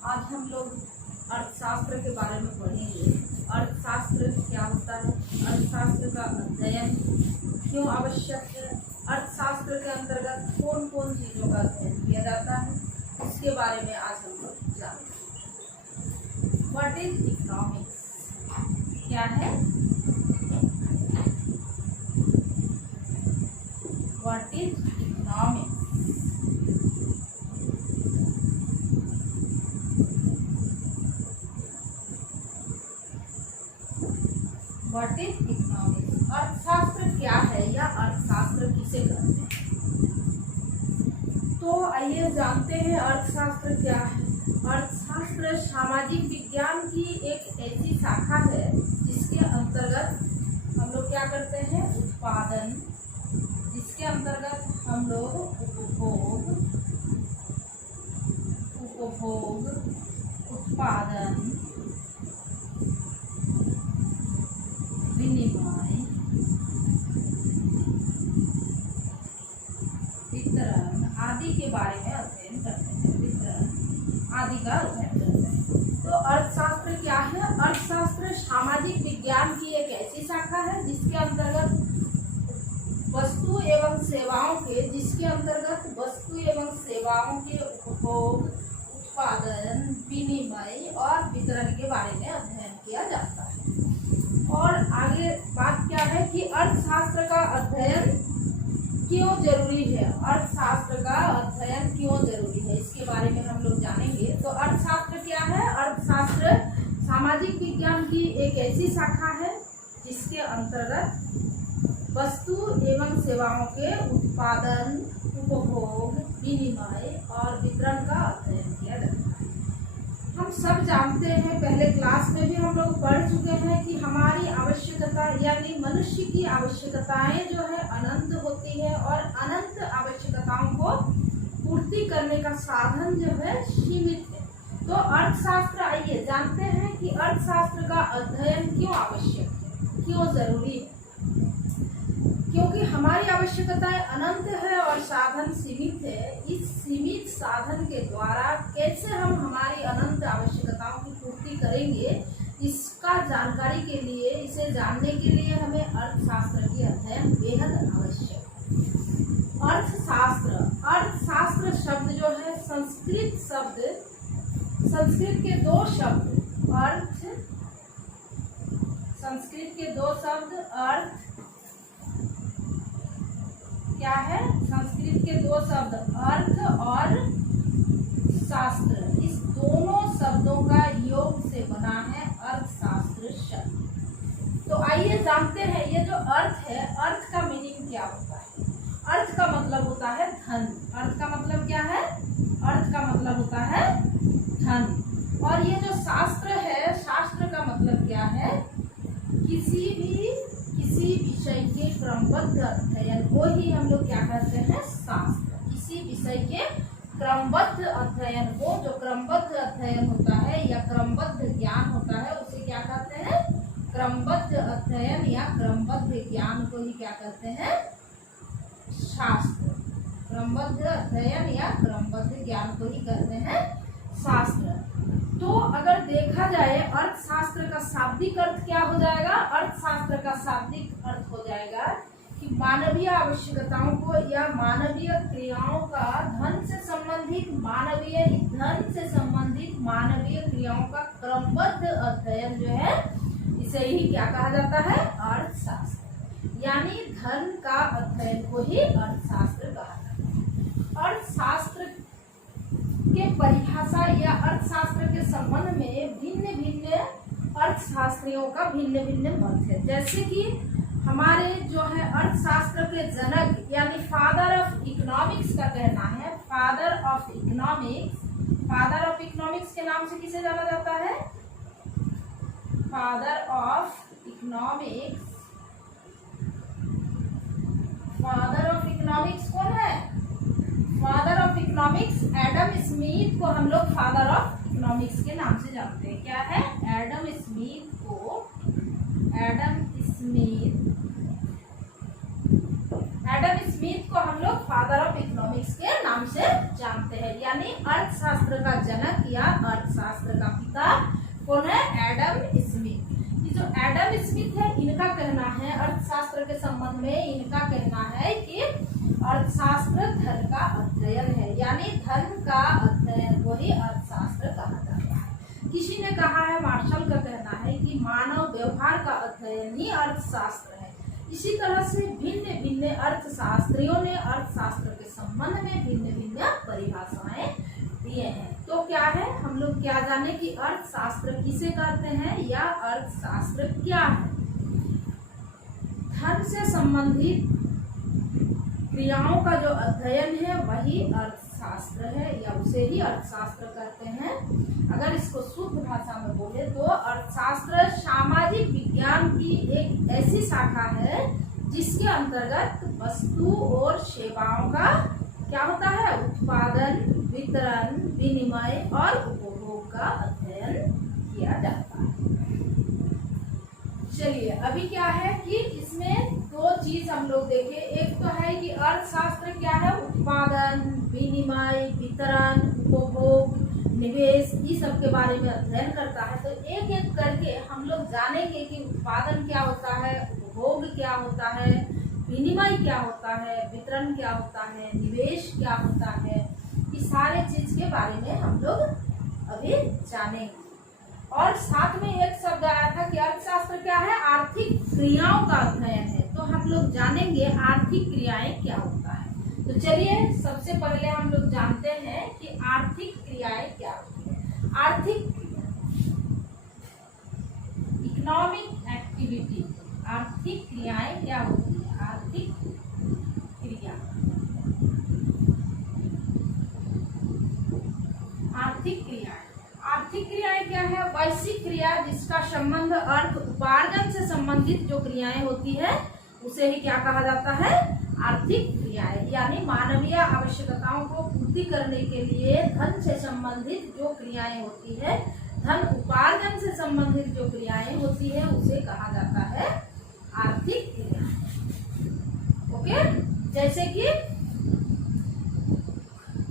आज हम लोग अर्थशास्त्र के बारे में पढ़ेंगे। अर्थशास्त्र क्या होता है, अर्थशास्त्र का अध्ययन क्यों आवश्यक है, अर्थशास्त्र के अंतर्गत कौन कौन चीज़ों का अध्ययन किया जाता है, इसके बारे में आज हम लोग जानेंगे। व्हाट इज इकोनॉमिक्स, क्या है, what is economics. What is economics, अर्थशास्त्र क्या है या अर्थशास्त्र किसे कहते हैं। तो आइए जानते हैं अर्थशास्त्र क्या है। अर्थशास्त्र सामाजिक विज्ञान की एक ऐसी शाखा है जिसके अंतर्गत हम लोग क्या करते हैं, उत्पादन, जिसके अंतर्गत हम लोग उपभोग, उत्पादन, विनिमय, वितरण आदि के बारे में अध्ययन करते हैं, वितरण आदि का अध्ययन करते हैं। तो अर्थशास्त्र क्या है, अर्थशास्त्र सामाजिक विज्ञान की एक ऐसी शाखा है जिसके अंतर्गत वस्तु एवं सेवाओं के उपभोग, उत्पादन, विनिमय और वितरण के बारे में अध्ययन किया जाता है। और आगे बात क्या है कि अर्थशास्त्र का अध्ययन क्यों जरूरी है, अर्थशास्त्र का अध्ययन क्यों जरूरी है, इसके बारे में हम लोग जानेंगे। तो अर्थशास्त्र क्या है, अर्थशास्त्र सामाजिक विज्ञान की एक ऐसी शाखा है जिसके अंतर्गत वस्तु एवं सेवाओं के उत्पादन, उपभोग, विनिमय और वितरण का अध्ययन किया जाता है। हम सब जानते हैं, पहले क्लास में भी हम लोग पढ़ चुके हैं कि हमारी आवश्यकता यानी मनुष्य की आवश्यकताएं जो है अनंत होती है और अनंत आवश्यकताओं को पूर्ति करने का साधन जो है सीमित है। तो अर्थशास्त्र, आइए जानते हैं कि अर्थशास्त्र का अध्ययन क्यों आवश्यक है, क्यों जरूरी है। क्योंकि हमारी आवश्यकताएं अनंत है और साधन सीमित है। इस सीमित साधन के द्वारा कैसे हम हमारी अनंत आवश्यकताओं की पूर्ति करेंगे, इसका जानकारी के लिए, इसे जानने के लिए हमें अर्थशास्त्र की अध्ययन बेहद आवश्यक है। अर्थशास्त्र शब्द जो है संस्कृत के दो शब्द अर्थ क्या है, संस्कृत के दो शब्द अर्थ और शास्त्र, इस दोनों शब्दों का योग से बना है अर्थशास्त्र शब्द। तो आइए जानते हैं ये जो अर्थ है, अर्थ का मीनिंग क्या होता है। अर्थ का मतलब होता है धन। अर्थ का मतलब क्या है, अर्थ का मतलब होता है धन। और ये जो शास्त्र है, शास्त्र का मतलब क्या है, किसी विषय के क्रमबद्ध अध्ययन को ही हम लोग क्या कहते हैं, शास्त्र। किसी विषय के क्रमबद्ध अध्ययन को, जो क्रमबद्ध अध्ययन होता है या क्रमबद्ध ज्ञान होता है, उसे क्या कहते हैं, क्रमबद्ध अध्ययन या क्रमबद्ध ज्ञान को ही क्या कहते हैं, शास्त्र। क्रमबद्ध अध्ययन या क्रमबद्ध ज्ञान को ही कहते हैं शास्त्र। तो अगर देखा जाए अर्थशास्त्र का शाब्दिक अर्थ क्या हो जाएगा, अर्थशास्त्र का शाब्दिक अर्थ हो जाएगा कि मानवीय आवश्यकताओं को या मानवीय क्रियाओं का धन से संबंधित मानवीय क्रियाओं का क्रमबद्ध अध्ययन जो है, इसे ही क्या कहा जाता है, अर्थशास्त्र। यानी धन का अध्ययन को ही अर्थशास्त्र कहा जाता है। अर्थशास्त्र के परिभाषा या अर्थशास्त्र के संबंध में भिन्न भिन्न अर्थशास्त्रियों का भिन्न भिन्न मत है। जैसे कि हमारे जो है अर्थशास्त्र के जनक यानी फादर ऑफ इकोनॉमिक्स का कहना है, फादर ऑफ इकोनॉमिक्स के नाम से किसे जाना जाता है, फादर ऑफ इकोनॉमिक्स कौन है, father of economics Adam Smith को हम लोग फादर ऑफ इकोनॉमिक्स के नाम से जानते हैं। क्या है, एडम स्मिथ को हम लोग फादर ऑफ इकोनॉमिक्स के नाम से जानते हैं। जानते हैं, यानी अर्थशास्त्र का जनक या अर्थशास्त्र का पिता कौन है? Adam Smith. ये जो एडम स्मिथ है, इनका कहना है अर्थशास्त्र के संबंध में, इनका कहना है कि अर्थशास्त्र धन का अध्ययन है, यानी धन का अध्ययन को ही अर्थशास्त्र कहा जाता है। किसी ने कहा है, मार्शल का कहना है कि मानव व्यवहार का अध्ययन ही अर्थशास्त्र है। इसी तरह से भिन्न भिन्न अर्थशास्त्रियों ने अर्थशास्त्र के संबंध में भिन्न भिन्न परिभाषाएं दिए हैं। तो क्या है, हम लोग क्या जाने कि अर्थशास्त्र किसे कहते हैं या अर्थशास्त्र क्या है? धन से संबंधित क्रियाओं का जो अध्ययन है वही अर्थशास्त्र है, या उसे ही अर्थशास्त्र कहते हैं। अगर इसको शुद्ध भाषा में बोले तो अर्थशास्त्र सामाजिक विज्ञान की एक ऐसी शाखा है जिसके अंतर्गत वस्तु और सेवाओं का क्या होता है? उत्पादन, वितरण, विनिमय और उपभोग का अध्ययन किया जाता है। चलिए, अभी क्या है कि इसमें दो चीज हम लोग देखें। एक तो है कि अर्थशास्त्र क्या है? उत्पादन, विनिमय, वितरण, उपभोग, निवेश, इस सब के बारे में अध्ययन करता है। तो एक एक करके हम लोग जानेंगे कि उत्पादन क्या होता है, उपभोग क्या होता है, विनिमय क्या होता है, वितरण क्या होता है, निवेश क्या होता है। इस सारे चीज के बारे में हम लोग अभी जानेंगे। और साथ में एक शब्द आया था कि अर्थशास्त्र क्या है? आर्थिक क्रियाओं का अध्ययन है। तो हम लोग जानेंगे आर्थिक क्रियाएं क्या होता है। तो चलिए, सबसे पहले हम लोग जानते हैं कि आर्थिक क्रियाएं क्या होती है। आर्थिक इकोनॉमिक एक्टिविटी, आर्थिक क्रियाएं क्या होती है? आर्थिक क्रिया, आर्थिक क्रियाएं। आर्थिक क्रियाएं क्या है? वैश्विक क्रिया जिसका संबंध अर्थ उपार्जन से संबंधित जो क्रियाएं होती है उसे ही क्या कहा जाता है? आर्थिक क्रियाएं। यानी मानवीय आवश्यकताओं को पूर्ति करने के लिए धन से संबंधित जो क्रियाएं होती है, धन उपार्जन से संबंधित जो क्रियाएं होती है उसे कहा जाता है आर्थिक क्रियाएं। ओके, जैसे कि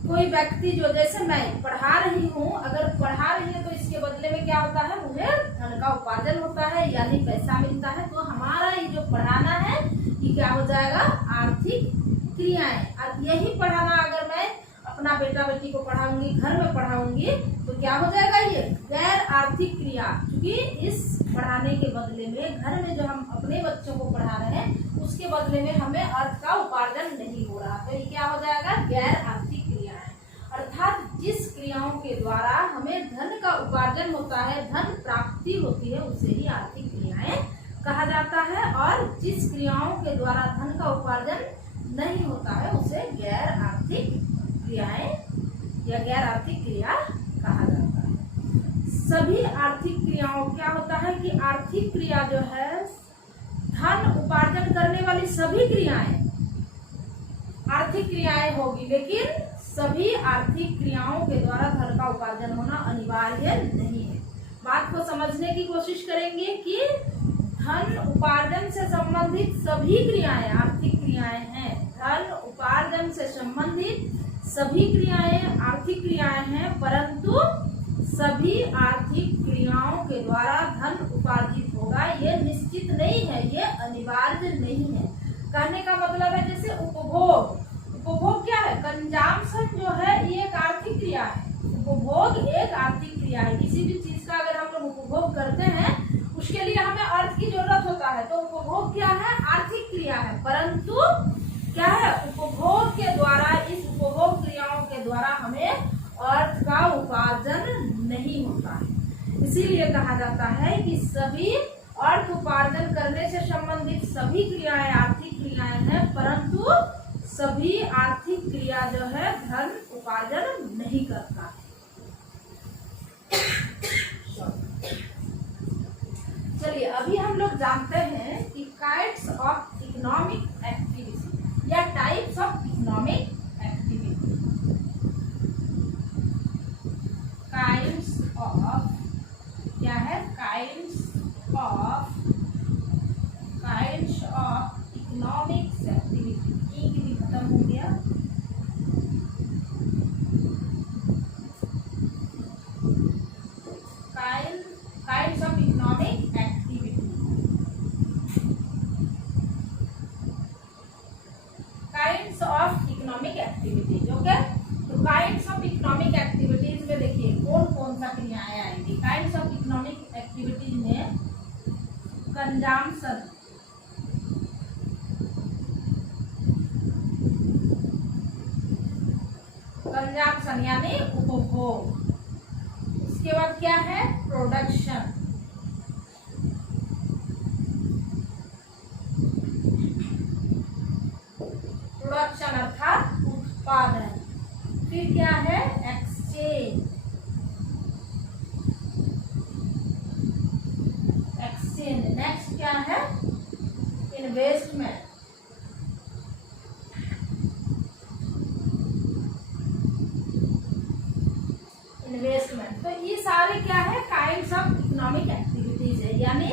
कोई व्यक्ति जो, जैसे मैं पढ़ा रही हूँ, अगर पढ़ा रही है तो इसके बदले में क्या होता है? मुझे धन का उपार्जन होता है, यानी पैसा मिलता है। तो हमारा ये जो पढ़ाना है ये क्या हो जाएगा? आर्थिक क्रियाएं। और यही पढ़ाना अगर मैं अपना बेटा बेटी को पढ़ाऊंगी, घर में पढ़ाऊंगी, तो क्या हो जाएगा? ये गैर आर्थिक क्रिया। क्योंकि इस पढ़ाने के बदले में घर में जो हम अपने बच्चों को पढ़ा रहे हैं उसके बदले में हमें अर्थ का उपार्जन नहीं हो रहा, तो ये क्या हो जाएगा? गैर आर्थिक क्रिया है। अर्थात जिस क्रियाओं के द्वारा हमें धन का उपार्जन होता है, धन प्राप्ति होती है, उसे ही आर्थिक क्रियाएं कहा जाता है। और जिस क्रियाओं के द्वारा धन का उपार्जन नहीं होता है उसे गैर आर्थिक क्रियाएं या गैर आर्थिक क्रिया कहा जाता है। सभी आर्थिक क्रियाओं क्या होता है कि आर्थिक क्रिया जो है, धन उपार्जन करने वाली सभी क्रियाएं आर्थिक क्रियाएं होगी, लेकिन सभी आर्थिक क्रियाओं के द्वारा धन का उपार्जन होना अनिवार्य नहीं है। बात को समझने की कोशिश करेंगे कि धन उपार्जन से संबंधित सभी क्रियाएं आर्थिक क्रियाएं हैं। धन उपार्जन से संबंधित सभी क्रियाएं आर्थिक क्रियाएं हैं, परंतु सभी आर्थिक क्रियाओं के द्वारा धन उपार्जित होगा ये निश्चित नहीं है, ये अनिवार्य नहीं है। कहने का मतलब है जैसे उपभोग, उपभोग क्या है? कंजम्पशन जो है ये एक आर्थिक क्रिया है। उपभोग एक आर्थिक क्रिया है। किसी भी चीज का अगर हम लोग उपभोग करते हैं उसके लिए हमें अर्थ की जरूरत होता है, तो उपभोग क्या है? आर्थिक क्रिया है। परंतु क्या है? उपभोग के द्वारा, इस उपभोग क्रियाओं के द्वारा हमें अर्थ का उपार्जन नहीं होता है। इसीलिए कहा जाता है कि सभी अर्थ उपार्जन करने से संबंधित सभी क्रियाएं आर्थिक क्रियाएं हैं, परंतु सभी आर्थिक क्रिया जो है धन उपार्जन नहीं करता। चलिए, अभी हम लोग जानते हैं कि काइंड्स ऑफ इकोनॉमिक एक्टिविटी या types of economic activity. Kinds of क्या है? Kinds of economic activity. ई की भी खत्म हो गया। कौन सा क्रियाएं आएंगी। काइंड्स ऑफ इकोनॉमिक एक्टिविटीज में कंजम्पशन, कंजम्पशन यानी उपभोग। उसके बाद क्या है, प्रोडक्शन, प्रोडक्शन अर्थात उत्पादन। फिर क्या है, एक्सचेंज, एक्सचेंज। नेक्स्ट क्या है, इन्वेस्टमेंट, इन्वेस्टमेंट। तो ये सारे क्या है, काइंड्स ऑफ इकोनॉमिक एक्टिविटीज है, यानी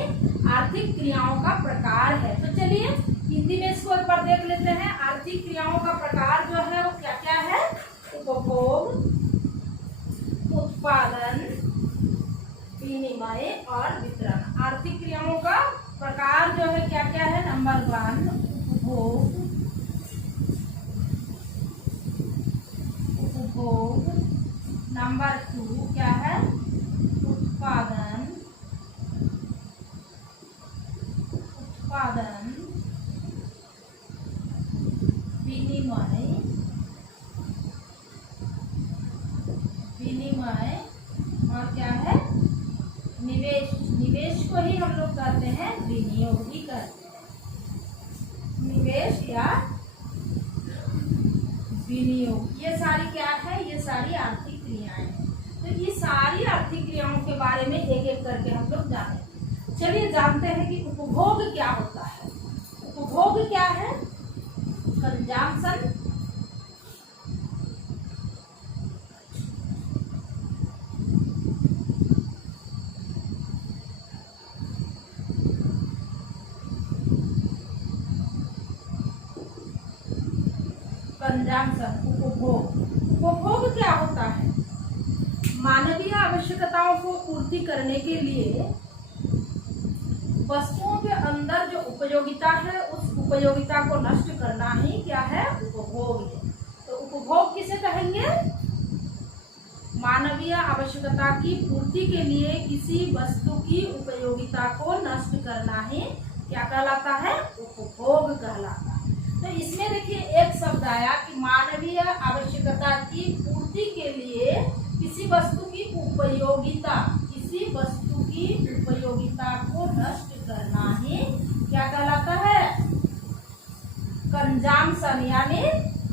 आर्थिक क्रियाओं का प्रकार है। तो चलिए हिंदी में इसको एक बार देख लेते हैं। आर्थिक क्रियाओं का प्रकार जो है वो क्या क्या है, उपभोग, उत्पादन, विनिमय और वितरण। आर्थिक क्रियाओं का प्रकार जो है क्या क्या है, नंबर 1 उपभोग, उपभोग। नंबर 2 क्या है, उत्पादन, उत्पादन, विनिमय, विनिमय और क्या है, निवेश। निवेश को ही हम लोग कहते हैं विनियोग ही कहते हैं, निवेश या विनियोग। ये सारी क्या है, ये सारी आर्थिक क्रियाएं हैं। तो ये सारी आर्थिक क्रियाओं के बारे में एक एक करके हम लोग जानेंगे। चलिए जानते हैं कि उपभोग क्या होता है। उपभोग क्या है, कंजम्पशन, कंजम्पशन, उपभोग। उपभोग क्या होता है, मानवीय आवश्यकताओं को पूर्ति करने के लिए वस्तुओं के अंदर जो उपयोगिता है उस उपयोगिता को नष्ट करना ही क्या है, उपभोग है। तो उपभोग किसे कहेंगे, मानवीय आवश्यकता की पूर्ति के लिए किसी वस्तु की उपयोगिता को नष्ट करना ही क्या कहलाता है, उपभोग कहलाता है। तो इसमें देखिए एक शब्द आया कि मानवीय आवश्यकता की पूर्ति के लिए किसी वस्तु की उपयोगिता, किसी वस्तु की उपयोगिता को नष्ट करना ही क्या कहलाता है, कंजम्पशन यानी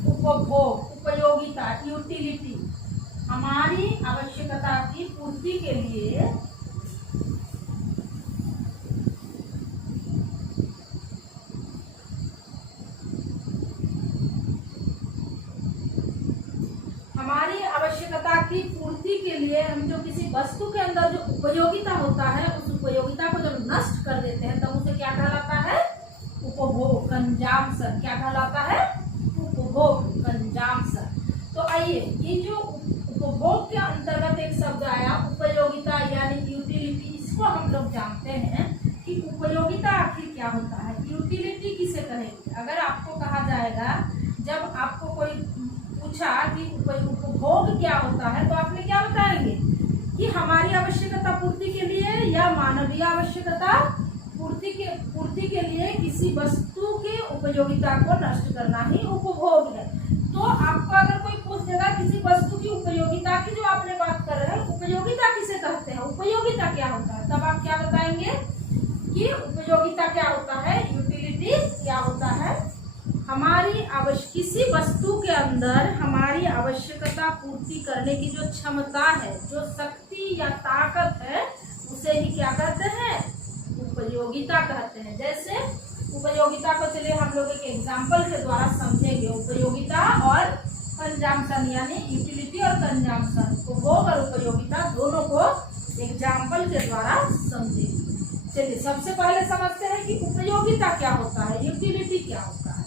उपभोग, उपयोगिता, यूटिलिटी। हमारी आवश्यकता की पूर्ति के लिए हमारी आवश्यकता की पूर्ति के लिए हम जो किसी वस्तु के अंदर जो उपयोगिता होता है उस उपयोगिता को जब नष्ट कर देते हैं तब उसे क्या कहलाता है, उपभोग, कंजम्पशन। क्या कहलाता है, उपभोग, कंजम्पशन। तो आइए ये जो उपभोग के अंतर्गत एक शब्द आया उपयोगिता यानी यूटिलिटी, इसको हम लोग जानते हैं कि उपयोगिता आखिर क्या होता है, यूटिलिटी किसे कहेंगे। अगर आपको कहा जाएगा, जब आपको कोई पूछा कि उपभोग क्या होता है तो आपने क्या बताएंगे कि हमारी आवश्यकता पूर्ति के लिए या मानवीय आवश्यकता पूर्ति के लिए किसी वस्तु की उपयोगिता को नष्ट करना ही उपभोग है। तो आपको अगर कोई पूछ देगा किसी वस्तु की उपयोगिता की, जो आपने बात कर रहे हैं उपयोगिता किसे कहते हैं, उपयोगिता क्या होता है, तब आप क्या बताएंगे कि उपयोगिता क्या होता है, यूटिलिटी क्या होता है, हमारी किसी वस्तु के अंदर हमारी आवश्यकता पूर्ति करने की जो क्षमता है, जो शक्ति या ताकत है, उसे ही क्या कहते हैं, उपयोगिता कहते हैं। जैसे उपयोगिता को चलिए हम लोग एक एग्जाम्पल के द्वारा समझेंगे। उपयोगिता और कंजम्पशन यानी यूटिलिटी और कंजम्पशन, उपभोग और उपयोगिता दोनों को एग्जाम्पल के द्वारा समझेंगे। चलिए सबसे पहले समझते हैं कि उपयोगिता क्या होता है, यूटिलिटी क्या होता है।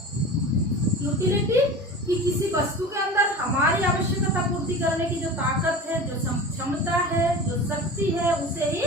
यूटिलिटी कि किसी वस्तु के अंदर हमारी आवश्यकता पूर्ति करने की जो ताकत है, जो क्षमता है, जो शक्ति है, उसे ही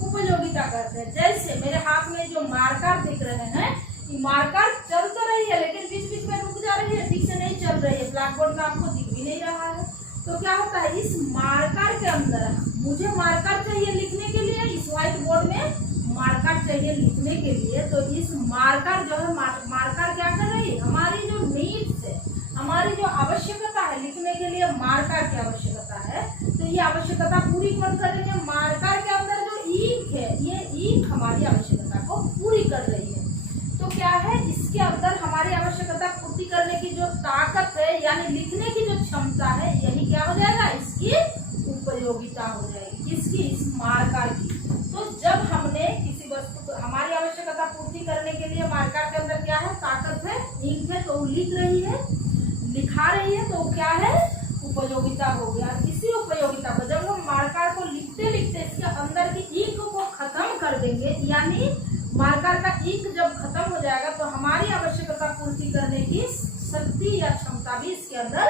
उपयोगिता कहते हैं। जैसे मेरे हाथ में जो मार्कर दिख रहे हैं, ये मार्कर चल तो रही है लेकिन बीच बीच में रुक जा रही है, ठीक से नहीं चल रही है, ब्लैक बोर्ड में आपको दिख भी नहीं रहा है। तो क्या होता है, इस मार्कर के अंदर मुझे मार्कर चाहिए लिखने के लिए, इस व्हाइट बोर्ड में मार्कर चाहिए लिखने के लिए, तो इस मार्कर जो है मार्कर क्या कर रही है, हमारी जो नीड्स है, हमारी जो आवश्यकता है लिखने के लिए मार्कर की आवश्यकता है, तो ये आवश्यकता पूरी कौन कर रही है, मार्कर के अंदर जो इंक है, ये इंक हमारी आवश्यकता को पूरी कर रही है। तो क्या है, इसके अंदर हमारी आवश्यकता पूर्ति करने की जो ताकत है, यानी लिखने की जो क्षमता है, यही क्या हो जाएगा, इसकी उपयोगिता हो जाएगी, इसकी इस मार्कर की। तो जब हमने किसी वस्तु को हमारी आवश्यकता पूर्ति करने के लिए मार्कर के अंदर क्या है, ताकत है, इंक है, तो वो लिख रही है, लिखा रही है, तो क्या है, उपयोगिता हो गया। इसी उपयोगिता को जब हम मार्कर को लिखते लिखते इसके अंदर की इंक को खत्म कर देंगे, यानी मार्कर का इंक जब खत्म हो जाएगा तो हमारी आवश्यकता पूर्ति करने की शक्ति या क्षमता भी इसके अंदर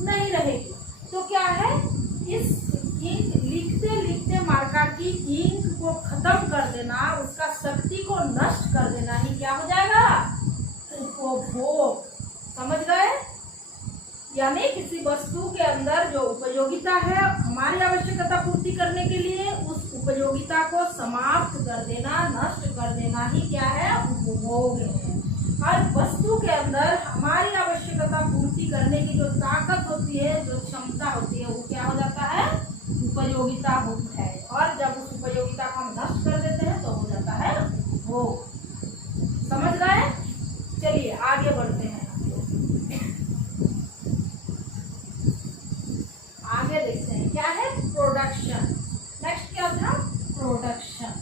नहीं रहेगी। तो क्या है, इस इंक लिखते लिखते मार्कर की इंक को खत्म कर देना, उसका शक्ति को नष्ट कर देना ही क्या हो जाएगा, उपभोग। समझ गए, यानी किसी वस्तु के अंदर जो उपयोगिता है हमारी आवश्यकता पूर्ति करने के लिए, उस उपयोगिता को समाप्त कर देना, नष्ट कर देना ही क्या है, उपभोग है। और वस्तु के अंदर हमारी आवश्यकता पूर्ति करने की जो ताकत होती है, जो क्षमता होती है, वो क्या हो जाता है, उपयोगिता होता है। और जब उस उपयोगिता को हम नष्ट कर देते हैं तो हो जाता है उपभोग। समझ गए, चलिए आगे बढ़ते हैं, आगे देखते हैं क्या है, प्रोडक्शन। नेक्स्ट क्या था, प्रोडक्शन।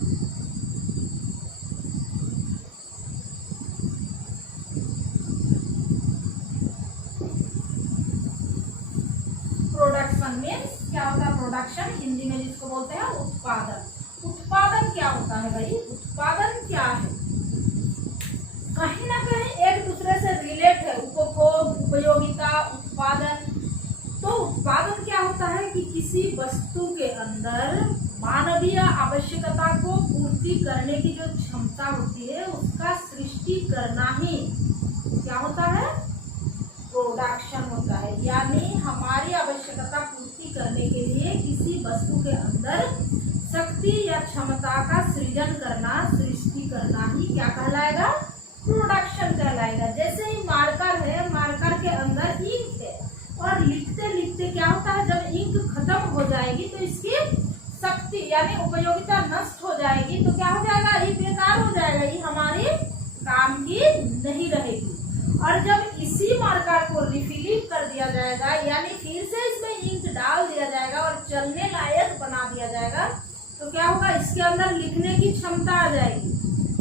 प्रोडक्शन मीन्स क्या होता है, प्रोडक्शन हिंदी में जिसको बोलते हैं उत्पादन। उत्पादन क्या होता है भाई, उत्पादन क्या है, कहीं ना कहीं एक दूसरे से रिलेट है, उपभोग, उपयोगिता, उत्पादन। तो उत्पादन क्या होता है कि किसी वस्तु के अंदर मानवीय आवश्यकता को पूर्ति करने की जो क्षमता होती है, उसका सृष्टि करना ही क्या होता है, प्रोडक्शन होता है। यानी हमारी आवश्यकता पूर्ति करने के लिए किसी वस्तु के अंदर शक्ति या क्षमता का सृजन करना, सृष्टि करना ही क्या कहलाएगा, प्रोडक्शन कहलाएगा। जैसे ही मार्कर है, मार्कर के अंदर इंक है, और लिखते लिखते क्या होता है, जब इंक खत्म हो जाएगी तो इसकी शक्ति यानी उपयोगिता नष्ट हो जाएगी, तो क्या हो जाएगा, ये बेकार हो जाएगा, ये हमारे काम की नहीं रहेगी। और जब इसी मार्कर को रिफिलिंग कर दिया जाएगा, यानी फिर से इसमें इंक डाल दिया जाएगा और चलने लायक बना दिया जाएगा, तो क्या होगा, इसके अंदर लिखने की क्षमता आ जाएगी,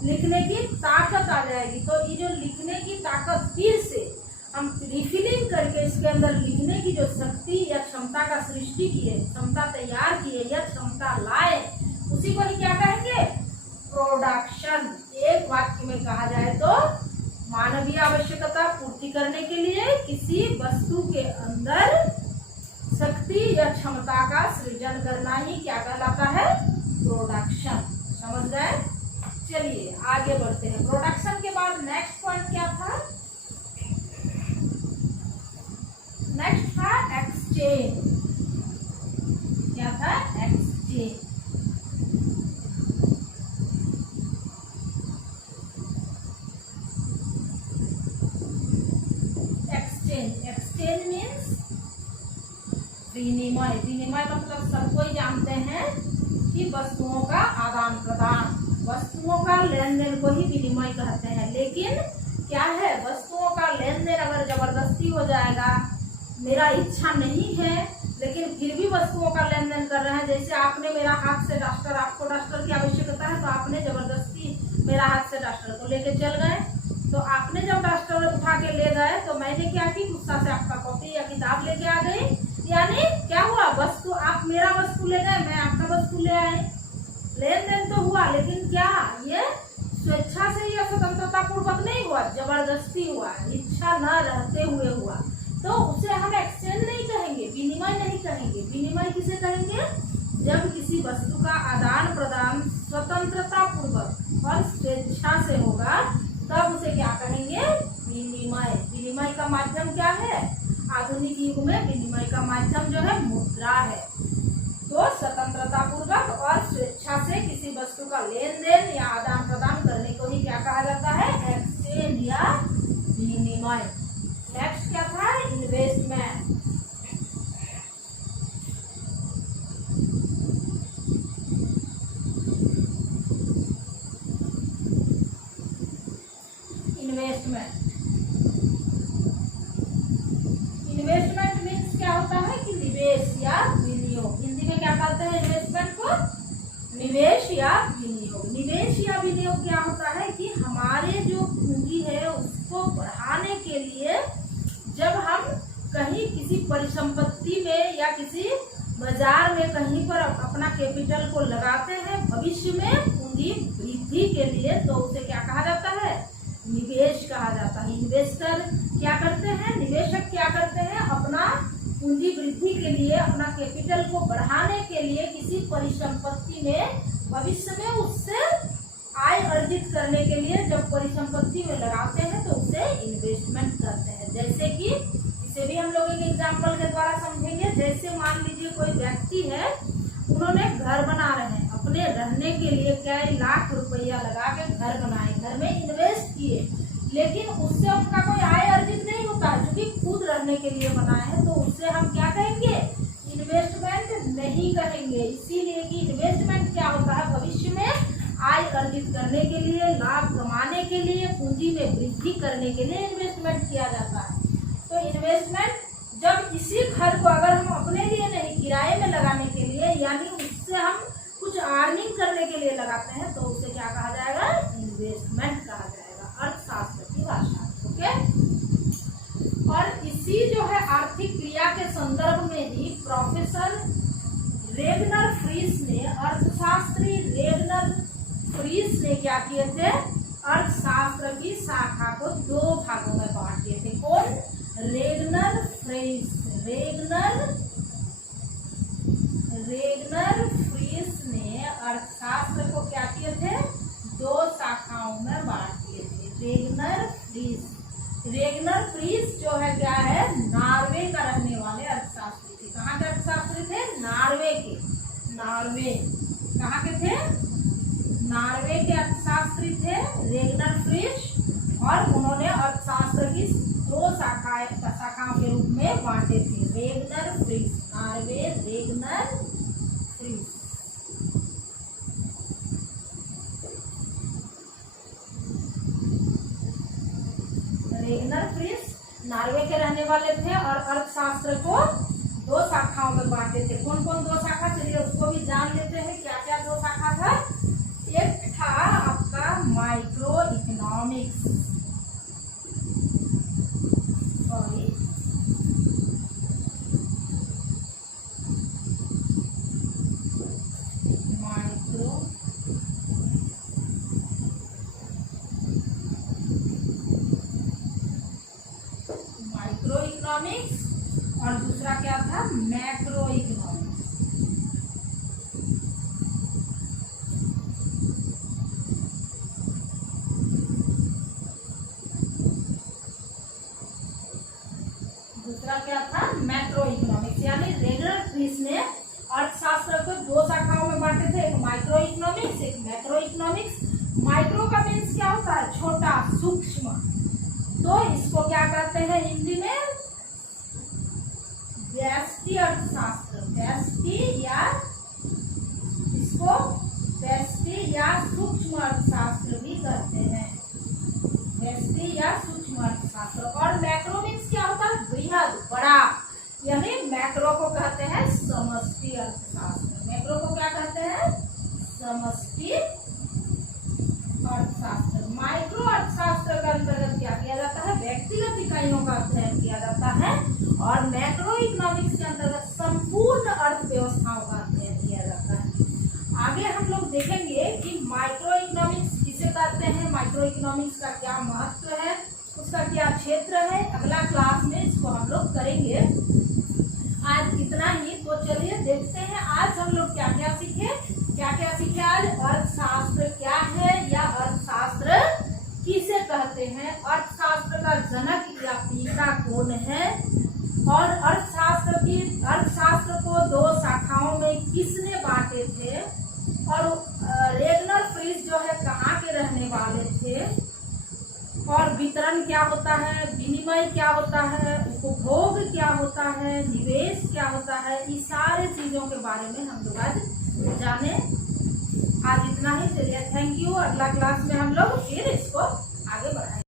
लिखने की ताकत आ जाएगी। तो ये जो लिखने की ताकत फिर से हम रिफिलिंग करके इसके अंदर लिखने की जो शक्ति या क्षमता का सृष्टि किए, क्षमता तैयार किए या क्षमता लाए, उसी को ही क्या कहेंगे, प्रोडक्शन। एक वाक्य में कहा जाए तो मानवीय आवश्यकता पूर्ति करने के लिए किसी वस्तु के अंदर शक्ति या क्षमता का सृजन करना ही क्या कहलाता है, प्रोडक्शन। समझ गए, चलिए आगे बढ़ते हैं। प्रोडक्शन के बाद नेक्स्ट पॉइंट क्या था, नेक्स्ट था एक्सचेंज। क्या था, एक्सचेंज। एक्सचेंज मीन्स विनिमय। विनिमय मतलब सब कोई जानते हैं कि वस्तुओं का आदान प्रदान, वस्तुओं का लेन देन को ही विनिमय कहते हैं। लेकिन क्या है, वस्तुओं का लेन देन अगर जबरदस्ती हो जाएगा, मेरा इच्छा नहीं है लेकिन फिर भी वस्तुओं का लेन देन कर रहे हैं, जैसे आपने मेरा हाथ से डस्टर, आपको डस्टर की आवश्यकता है तो आपने जबरदस्ती मेरा हाथ से डस्टर को लेके चल गए, तो आपने जब डस्टर उठा के ले गए तो मैंने क्या की, गुस्सा से आपका कॉपी या किताब लेके आ गई, यानी क्या हुआ, वस्तु, आप मेरा वस्तु ले गए, मैं आपका वस्तु ले आए, लेन देन तो हुआ, लेकिन क्या ये स्वेच्छा से या स्वतंत्रता पूर्वक नहीं हुआ, जबरदस्ती हुआ, इच्छा न रहते हुए हुआ, तो उसे हम एक्सचेंज नहीं कहेंगे, विनिमय नहीं कहेंगे। विनिमय किसे कहेंगे, जब किसी वस्तु का आदान प्रदान स्वतंत्रता पूर्वक और स्वेच्छा से होगा, तब उसे क्या कहेंगे, विनिमय। विनिमय का माध्यम क्या है, आधुनिक युग में विनिमय का माध्यम जो है मुद्रा है। तो स्वतंत्रता पूर्वक और स्वेच्छा से किसी वस्तु का लेन देन या आदान प्रदान करने को ही क्या कहा जाता है? एक्सचेंज या विनिमय। नेक्स्ट क्या था? इन्वेस्टमेंट। इन्वेस्टमेंट मीन्स क्या होता है कि निवेश या विनियोग। हिंदी में क्या कहते हैं इन्वेस्टमेंट को? निवेश या विनियोग। निवेश या विनियोग क्या होता है कि हमारे जो पूंजी है उसको बढ़ाने के लिए जब हम कहीं किसी परिसंपत्ति में या किसी बाजार में कहीं पर अपना कैपिटल को लगाते हैं भविष्य में पूंजी वृद्धि के लिए, तो उसे क्या कहा जाता है? निवेश कहा जाता है। इन्वेस्टर क्या करते हैं? निवेशक क्या करते हैं? अपना पूंजी वृद्धि के लिए, अपना कैपिटल को बढ़ाने के लिए किसी परिसंपत्ति में भविष्य में उससे आय अर्जित करने के लिए जब परिसंपत्ति में लगाते हैं तो उसे इन्वेस्टमेंट करते हैं। जैसे कि इसे भी हम लोग एक एग्जाम्पल के द्वारा समझेंगे। जैसे मान लीजिए कोई व्यक्ति है, उन्होंने घर बना रहे हैं, अपने रहने के लिए कई लाख रुपया लगा के घर बनाए, घर में इन्वेस्ट किए, लेकिन उससे उनका कोई आय अर्जित नहीं होता है। क्योंकि खुद रहने के लिए बनाए हैं तो उससे हम क्या कहेंगे? इन्वेस्टमेंट नहीं कहेंगे। इसीलिए कि इन्वेस्टमेंट क्या होता है? भविष्य में आय अर्जित करने के लिए, लाभ कमाने के लिए, पूंजी में वृद्धि करने के लिए इन्वेस्टमेंट किया जाता है। तो इन्वेस्टमेंट जब इसी घर को अगर हम अपने लिए नहीं किराए में लगाने के लिए यानी उससे हम कुछ अर्निंग करने के लिए लगाते हैं तो उसे क्या कहा जाएगा? इन्वेस्टमेंट कहा जाएगा, अर्थशास्त्र की भाषा। ओके। और इसी जो है आर्थिक क्रिया के संदर्भ में ही प्रोफेसर रेगनर फ्रीस ने, अर्थशास्त्री रेगनर फ्रीस ने क्या किए थे? अर्थशास्त्र की शाखा को दो भागों में बांट दिए थे। कौन? Ragnar Frisch. रेगनर फ्रीस ने अर्थशास्त्र को क्या किए थे? दो शाखाओं में बांट दिए थे। रेगनर फ्रीस जो है क्या है? नॉर्वे का रहने वाले अर्थशास्त्री थे। कहाँ के अर्थशास्त्री थे? नॉर्वे के। कहाँ के थे? नॉर्वे के अर्थशास्त्री थे रेगनर फ्रीस, और उन्होंने अर्थशास्त्र की दो शाखाओं के रूप में बांटे थे। Ragnar Frisch, Norway, Ragnar Frisch. Ragnar Frisch Norway के रहने वाले थे और अर्थशास्त्र को दो शाखाओं में बांटे थे। कौन कौन दो शाखा? चलिए उसको भी जान लेते हैं। क्या क्या दो शाखा था? एक था आपका माइक्रो इकोनॉमिक्स, माइक्रो इकोनॉमिक्स, और दूसरा क्या था? Macro economics. दूसरा क्या था? Macro economics. यानी रेगनर फ्रीस ने अर्थशास्त्र को दो शाखाओं में बांटे थे, एक माइक्रो इकोनॉमिक्स, एक मैक्रो इकोनॉमिक्स। माइक्रो का मीन्स क्या होता है? छोटा, सूक्ष्म। तो इसको क्या कहते हैं हिंदी में? व्यष्टि अर्थशास्त्र। व्यष्टि या सूक्ष्म अर्थशास्त्र भी कहते हैं। व्यष्टि या सूक्ष्म अर्थशास्त्र। और मैक्रो मीन्स क्या होता है? बृहद, बड़ा। यानी मैक्रो को कहते हैं समष्टि अर्थशास्त्र। मैक्रो को क्या कहते हैं? समष्टि अर्थशास्त्र। माइक्रो अर्थशास्त्र का अंतर्गत क्या किया जाता है? व्यक्तिगत इकाइयों का अध्ययन किया जाता है, और मैक्रो इकोनॉमिक्स के अंतर्गत संपूर्ण अर्थव्यवस्थाओं का अध्ययन किया जाता है। आगे हम लोग देखेंगे कि माइक्रो इकोनॉमिक्स किसे कहते हैं, माइक्रो इकोनॉमिक्स का क्या महत्व है, उसका क्या क्षेत्र है। अगला क्लास में इसको हम लोग करेंगे। आज इतना ही। तो चलिए देखते हैं आज हम लोग क्या क्या सीखे। आज अर्थशास्त्र क्या है या अर्थशास्त्र किसे कहते हैं, अर्थशास्त्र का जनक या पिता कौन है, और अर्थशास्त्र को दो शाखाओं में किसने बांटे थे, और रेगनर फ्रीज जो है कहाँ के रहने वाले थे, और वितरण क्या होता है, विनिमय क्या होता है, उपभोग क्या होता है, निवेश क्या होता है, इस सारे चीजों के बारे में हम लोग आज जाने। आज इतना ही, चलिए थैंक यू। अगला क्लास में हम लोग फिर इसको आगे बढ़ाएंगे।